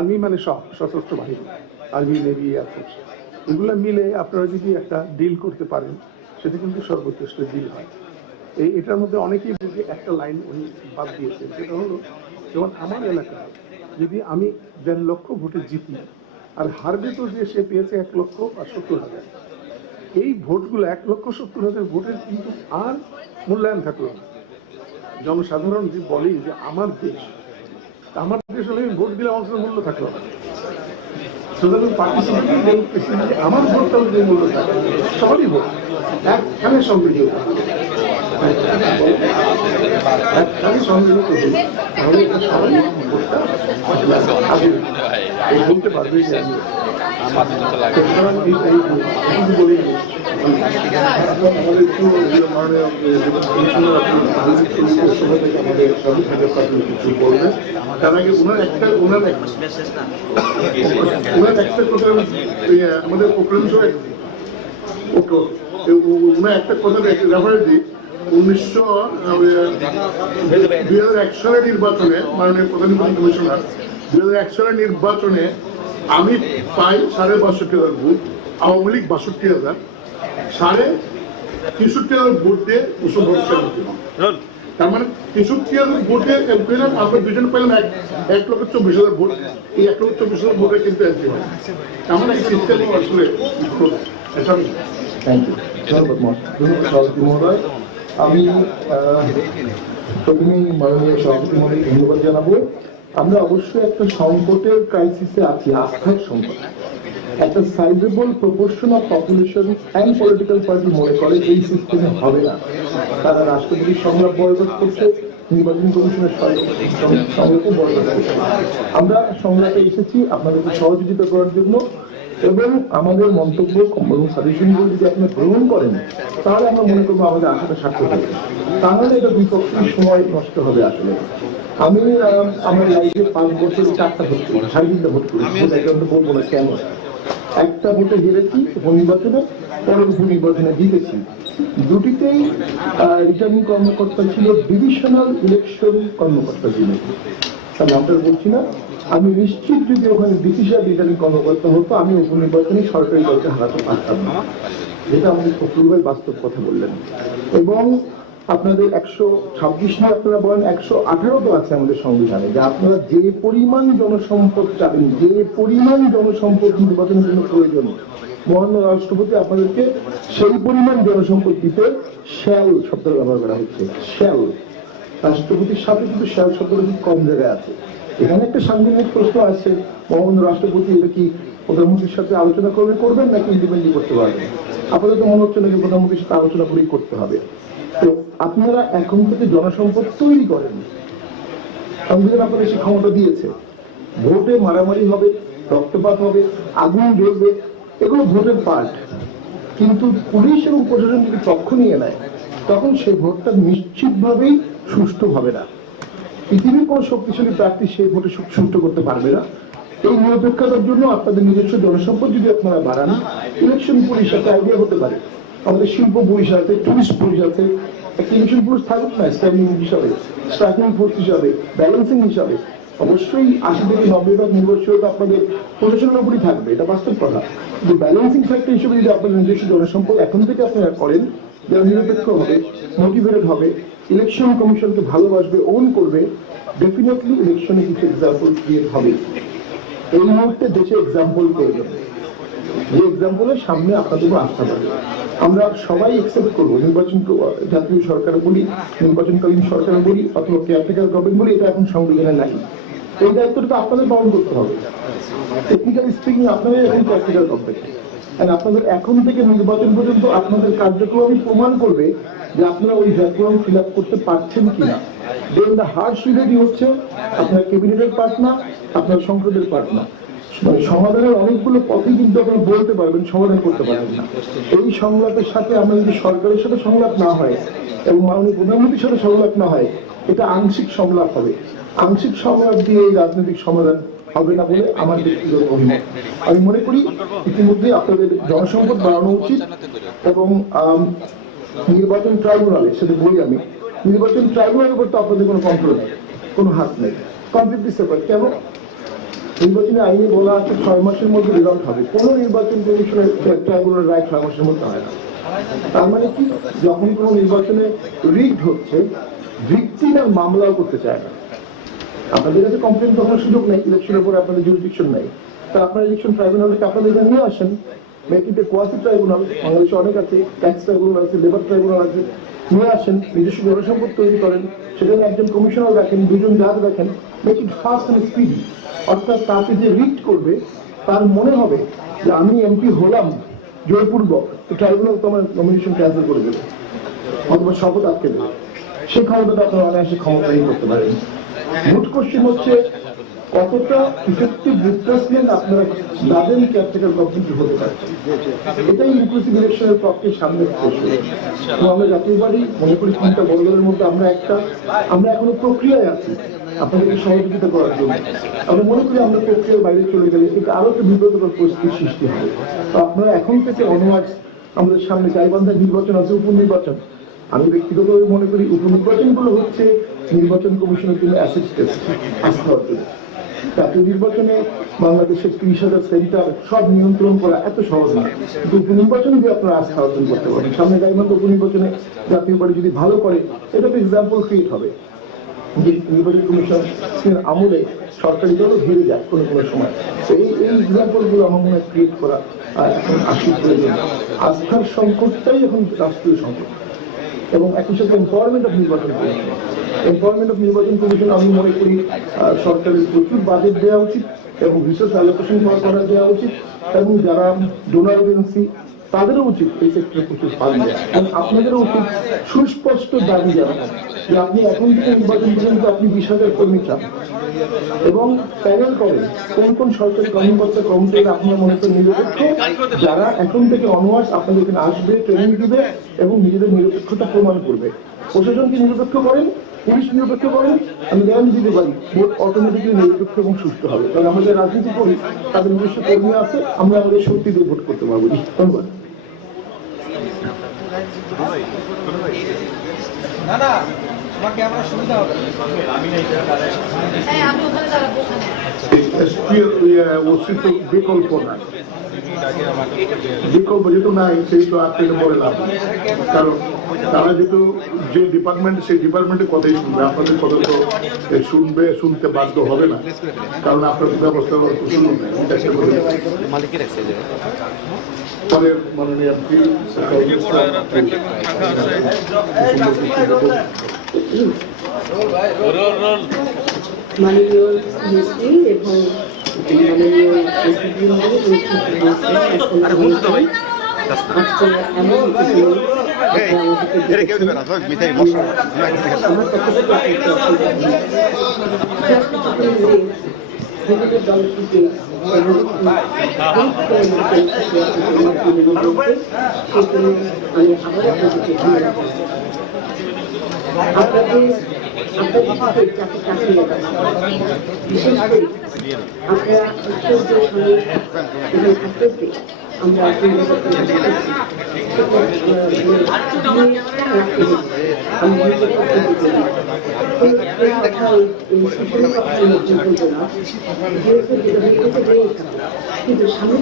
Army মানে সব, সশস্ত্র বাহিনী, আর্মি, নেভি এয়ারফোর্স এগুলো মিলে আপনারা যদি একটা ডিল করতে পারেন, সেটা কিন্তু সর্বোৎকৃষ্ট ডিল হয়। এই, এটার মধ্যে অনেকেই বুঝে একটা লাইন উনি বাদ দিয়েছেন। সেটা হলো, যেমন আমার এলাকায় যদি আমি দেড় লক্ষ ভোটে জিতি, আর হারবে তো যে সে পেয়েছে এক লক্ষ আর সত্তর হাজার, এই ভোটগুলো এক লক্ষ সত্তর হাজার ভোটের কিন্তু আর মূল্যায়ন থাকল না। জনসাধারণ যে বলে যে আমার দেশ আমার দেশ আমি ভোট দিলে আমার মূল্য থাকল সুতরাং আমার ভোটটাও যে মূল্য থাকে সবারই ভোট। একখানে সংগঠিত একখানে তাহলে ভোটটা বলতে পারবে যে এই বলে আমাদের ইয়ে, প্রোগ্রাম ওনার একটা কথা দিই। উনিশশো দুই হাজার এক নির্বাচনে মাননীয় প্রধান নির্বাচন কমিশনার দুই হাজার এক সালের নির্বাচনে আমি পাই সাড়ে বাষট্টি হাজার ভোট আওয়ামী লীগ বাষট্টি হাজার সাড়ে তেষট্টি হাজার ভোট দিয়ে কুসুম ভরসা তার মানে তেষট্টি হাজার ভোটে এমপি হলাম আমরা দুজন পেলাম এক এক লক্ষ চব্বিশ হাজার ভোট। এই এক লক্ষ চব্বিশ হাজার ভোটে কিন্তু এমপি হয়। তার মানে এই সিস্টেম আসলে থ্যাংক ইউ ধন্যবাদ সভাপতি মহোদয়। আমি প্রথমেই মাননীয় সভাপতি মহোদয় ধন্যবাদ জানাব। আমরা অবশ্যই একটা সংকটের ক্রাইসিসে আছি, আস্থার সংকট। একটা sizeable proportion of population and political party মনে করে এই সিস্টেমে হবে না। তারা রাষ্ট্রপতির সংলাপ বয়কট করছে, নির্বাচন কমিশনের বয়কট করছে। আমরা সংলাপে এসেছি আপনাদেরকে সহযোগিতা করার জন্য এবং আমাদের মন্তব্য এবং সাজেশনগুলো যদি আপনি গ্রহণ করেন, তাহলে আমরা মনে করব আমাদের আশাটা সার্থক তাহলে এটা দুই সময় নষ্ট হবে আসলে। আমি আমার লাইফে পাঁচ বছর চারটা ভোট করি তিনটা ভোট করি। বলব না কেন একটা ভোটে হেরেছি উপনির্বাচনে পরের উপনির্বাচনে জিতেছি। দুটিতেই রিটার্নিং কর্মকর্তা ছিল ডিভিশনাল ইলেকশন কর্মকর্তা যিনি। তার নামটা বলছি না আমি নিশ্চিত যদি ওখানে ডিসিশন রিটার্নিং কর্মকর্তা হতো আমি উপনির্বাচনে সরকারি দলকে হারাতে পারতাম না। যেটা আমাদের ফখরুল বাস্তব কথা বললেন। এবং আপনাদের একশো ছাব্বিশ নিয়ে আপনারা বলেন, একশো আঠারো তো আছে আমাদের সংবিধানে, যে আপনারা যে পরিমাণ জনসম্পদ চাবেন, যে পরিমাণ জনসম্পদ নির্বাচনের জন্য প্রয়োজন, মহান রাষ্ট্রপতি আপনাদেরকে সেই পরিমাণ জনসম্পদ দিতে শ্যাল শব্দ ব্যবহার করা হচ্ছে শ্যাল রাষ্ট্রপতির সাথে কিন্তু শ্যাল শব্দটা খুব কম জায়গায় আছে। এখানে একটা সাংবিধানিক প্রশ্ন আছে, মহান রাষ্ট্রপতি এটা কি প্রধানমন্ত্রীর সাথে আলোচনা করবে, করবেন নাকি ইন্ডিপেন্ডেন্টলি করতে পারবেন? আপাতত মনে হচ্ছে নাকি প্রধানমন্ত্রীর সাথে আলোচনা করেই করতে হবে। তো আপনারা এখন থেকে জনসম্পদ তৈরি করেন। সংবিধান আপনাদের সে ক্ষমতা দিয়েছে। ভোটে মারামারি হবে, রক্তপাত হবে, আগুন এগুলো ভোটের পার্ট কিন্তু পুলিশ এবং প্রশাসন যদি নিয়ে নেয়, তখন সেই ভোটটা নিশ্চিতভাবেই সুষ্ঠু হবে না। পৃথিবীর কোনো শক্তিশালী প্রার্থী সেই ভোটে সুষ্ঠু করতে পারবে না। এই নিরপেক্ষতার জন্য আপনাদের নিজস্ব জনসম্পদ যদি আপনারা বাড়ান ইলেকশন পুলিশ একটা আইডিয়া হতে পারে। আমাদের শিল্প পুলিশ টুরিস্ট আছে একটা পুলিশ থাকুক না স্ট্যান্ডিং হিসাবে স্ট্রাইকিং ফোর্স হিসাবে ব্যালেন্সিং হিসাবে, অবশ্যই আশি থেকে নব্বই ভাগ নির্ভরশীলতা আপনাদের প্রশাসনের উপরই থাকবে, এটা বাস্তব কথা। কিন্তু ব্যালেন্সিং ফ্যাক্টর হিসেবে যদি আপনাদের নিজস্ব জনসম্পদ এখন থেকে আপনারা করেন, যারা নিরপেক্ষ হবে মোটিভেটেড হবে ইলেকশন কমিশনকে ভালোবাসবে ওন করবে ডেফিনেটলি ইলেকশনে কিছু এক্সাম্পল ক্রিয়েট হবে। এই মুহূর্তে দেশে এক্সাম্পল প্রয়োজন যে এক্সাম্পলের সামনে আপনাদের আস্থা পাবে আমরা সবাই একসেপ্ট করব। নির্বাচন জাতীয় সরকার বলি, নির্বাচনকালীন সরকার বলি, অথবা কেয়ারটেকার গভর্নমেন্ট বলি, এটা এখন সংবিধানে নাই। এই দায়িত্বটা তো আপনাদের পালন করতে হবে। টেকনিক্যালি স্পিকিং আপনাদের এখন কেয়ারটেকার গভর্নমেন্ট আপনাদের এখন থেকে নির্বাচন পর্যন্ত আপনাদের কার্যক্রমই প্রমাণ করবে যে আপনারা ওই ভ্যাকুয়াম ফিল আপ করতে পারছেন কিনা। দেন দ্য হার্ড সিলেটি হচ্ছে, আপনার ক্যাবিনেটের পার্ট না আপনার সংসদের পার্ট না মানে সমাধানের অনেকগুলো পথই কিন্তু আপনারা বলতে পারবেন, সমাধান করতে পারবেন না। এই সংলাপের সাথে আমরা যদি সরকারের সাথে সংলাপ না হয় এবং মাননীয় প্রধানমন্ত্রীর সাথে সংলাপ না হয়, এটা আংশিক সংলাপ হবে। আংশিক সংলাপ দিয়ে এই রাজনৈতিক সমাধান হবে না বলে আমার ব্যক্তিগত অভিমত। আমি মনে করি ইতিমধ্যে আপনাদের জনসম্পদ বাড়ানো উচিত এবং নির্বাচন ট্রাইব্যুনালে, সেটা বলি আমি, নির্বাচন ট্রাইব্যুনালের উপর তো আপনাদের কোনো কন্ট্রোল নেই, কোনো হাত নেই। কমপ্লিটলি সেপারেট কেন? নির্বাচনী আইনে বলা আছে ছয় মাসের মধ্যে রেজাল্ট হবে। কোন নির্বাচন কমিশনের ট্রাইব্যুনাল রায় ছয় মাসের মধ্যে হয় না। তার মানে কি? যখন কোনো নির্বাচনে রিগড হচ্ছে ভিকটিম আর মামলাও করতে চায় না। আপনাদের কাছে কমপ্লেন করার সুযোগ নেই ইলেকশনের উপরে আপনাদের জুরিডিকশন নেই। তা আপনারা ইলেকশন ট্রাইব্যুনালকে আপনাদের এখানে নিয়ে আসেন। মেকিতে কোয়াসি ট্রাইব্যুনাল বাংলাদেশে অনেক আছে ট্যাক্স ট্রাইব্যুনাল আছে লেবার ট্রাইব্যুনাল আছে, নিয়ে আসেন, নিজস্ব জনসম্পদ তৈরি করেন। সেখানে একজন কমিশনার রাখেন, দুজন জাজ রাখেন। Make it fast and speedy অর্থাৎ তাকে যে রিট করবে, তার মনে হবে যে আমি এমপি হলাম জোরপূর্বক। ট্রাইব্যুনাল তোমার নমিনেশন ক্যান্সেল করে দেবে। অথবা শপথ আটকে দেবে। সেই ক্ষমতাটা আপনারা অনায়াসে ক্ষমতাই করতে পারেন। মোট কোশ্চেন হচ্ছে, কতটা ইফেক্টিভ রিপ্লেসমেন্ট আপনারা দাবেন কেয়ারটেকার গভর্নমেন্ট হতে পারে? এটাই ইনক্লুসিভ ইলেকশনের পক্ষে সামনে তো আমরা জাতীয় পারি মনে করি তিনটা বড় মধ্যে আমরা একটা। আমরা এখনও প্রক্রিয়ায় আছি। আপনাদেরকে সহযোগিতা করার জন্য। আমরা মনে করি আমরা প্রক্রিয়ার বাইরে চলে গেলে এটা আরও একটা বিব্রতকর পরিস্থিতির সৃষ্টি হবে তো আপনারা এখন থেকে অনওয়ার্ডস আমাদের সামনে গাইবান্ধার নির্বাচন আছে, উপনির্বাচন। আমি ব্যক্তিগতভাবে মনে করি উপনির্বাচনগুলো হচ্ছে নির্বাচন কমিশনের জন্য জাতীয় নির্বাচনে বাংলাদেশের ত্রিশ হাজার সেন্টার সব নিয়ন্ত্রণ করা এত সহজ না। কিন্তু উপনির্বাচনে যে আপনারা আস্থা অর্জন করতে পারেন, সামনে গাইবান্ধা উপনির্বাচনে জাতীয় পার্টি যদি ভালো করে এটা তো এক্সাম্পল ক্রিয়েট হবে। যে নির্বাচন কমিশন আমলে সরকারি দলও হেরে যায় কোনো কোনো সময়। এই এই এক্সাম্পলগুলো আমার মনে হয় ক্রিয়েট করা প্রয়োজন। আস্থার সংকটটাই এখন রাষ্ট্রীয় সংকট। এবং একই সাথে এম্পাওয়ারমেন্ট অফ নির্বাচন কমিশন। এম্পাওয়ারমেন্ট অফ নির্বাচন কমিশন আমি মনে করি সরকারের প্রচুর বাজেট দেওয়া উচিত এবং রিসোর্স অ্যালোকেশন করা দেওয়া উচিত। এবং যারা ডোনার এজেন্সি তাদেরও উচিত এই সেক্টরে প্রচুর এবং আপনাদেরও উচিত সুস্পষ্ট দাবি জানানো যে আপনি এখন থেকে নির্বাচন পর্যন্ত আপনি বিশ হাজার কর্মী চান। এবং প্যানেল করেন কোন কোন সরকারি কর্মকর্তা কর্মচারী আপনার মনে করেন নিরপেক্ষ, যারা এখন থেকে অনওয়ার্স আপনাদের এখানে আসবে ট্রেনিং দিবে এবং নিজেদের নিরপেক্ষতা প্রমাণ করবে। প্রশাসনকে নিরপেক্ষ করেন? পুলিশ নিরপেক্ষ করেন? আমি গ্যারান্টি দিতে পারি, ভোট অটোমেটিকলি নিরপেক্ষ এবং সুস্থ হবে। কারণ আমরা যে রাজনীতি করি, তাদের নিজস্ব কর্মী আছে, আমরা আমাদের শক্তি দিয়ে ভোট করতে পারব। ধন্যবাদ। না না তোমার ক্যামেরা সুবিধা হবে হ্যাঁ আমি তো বিকল্প না বিকল্প যেহেতু নাই সেই তো আর থেকে বলে লাভ নেই। কারণ তারা যেহেতু যে ডিপার্টমেন্ট সেই ডিপার্টমেন্টের কথাই শুনবে। আপনাদের কথা তো শুনবে শুনতে বাধ্য হবে না। কারণ আপনাদের ব্যবস্থা পরের মাননীয় মাননীয় পক্ষ থেকে বিভিন্ন দল থেকে এবং সেজন্য আমি আবারও আপনাদেরকে ধন্যবাদ আপনাদের আপনাদের সাথে চাকরি চাকরি বিশেষ করে আপনারা উত্তরদের সঙ্গে এবং থাকতে আমরা আপনাদের সাথে দেখছি। আমি নিজের পক্ষ থেকে এই এই কথা এই সুশীল কথা আমি নতুন বলবো না যেহেতু যেটা হয়ে গেছে হয়ে গেছে। কিন্তু সামনে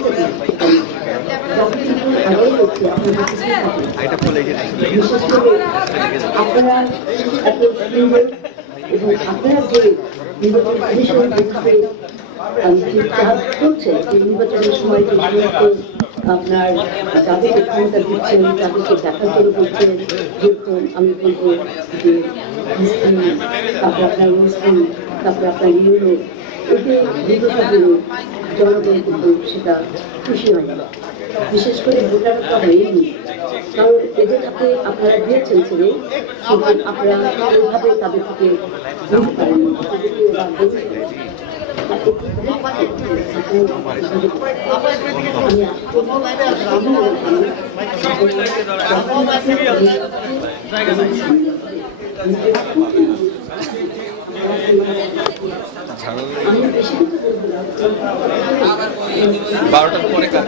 নির্বাচনের সময় আপনার যাদেরকে ক্ষমতা দিচ্ছেন তাদেরকে দেখার জন্য বলছেন যেরকম আমি বলব যে মুসলিম তারপরে আপনার মুসলিম তারপরে আপনার ইউরো এতে দীর্ঘকালীন জনগণ কিন্তু সেটা খুশি হয় না বিশেষ করে ভোটাররা হয়নি। কারণ এদের হাতে আপনারা দিয়েছেন ছেড়ে কিন্তু আপনারা ওইভাবে তাদের থেকে বারোটার পরে কাজ।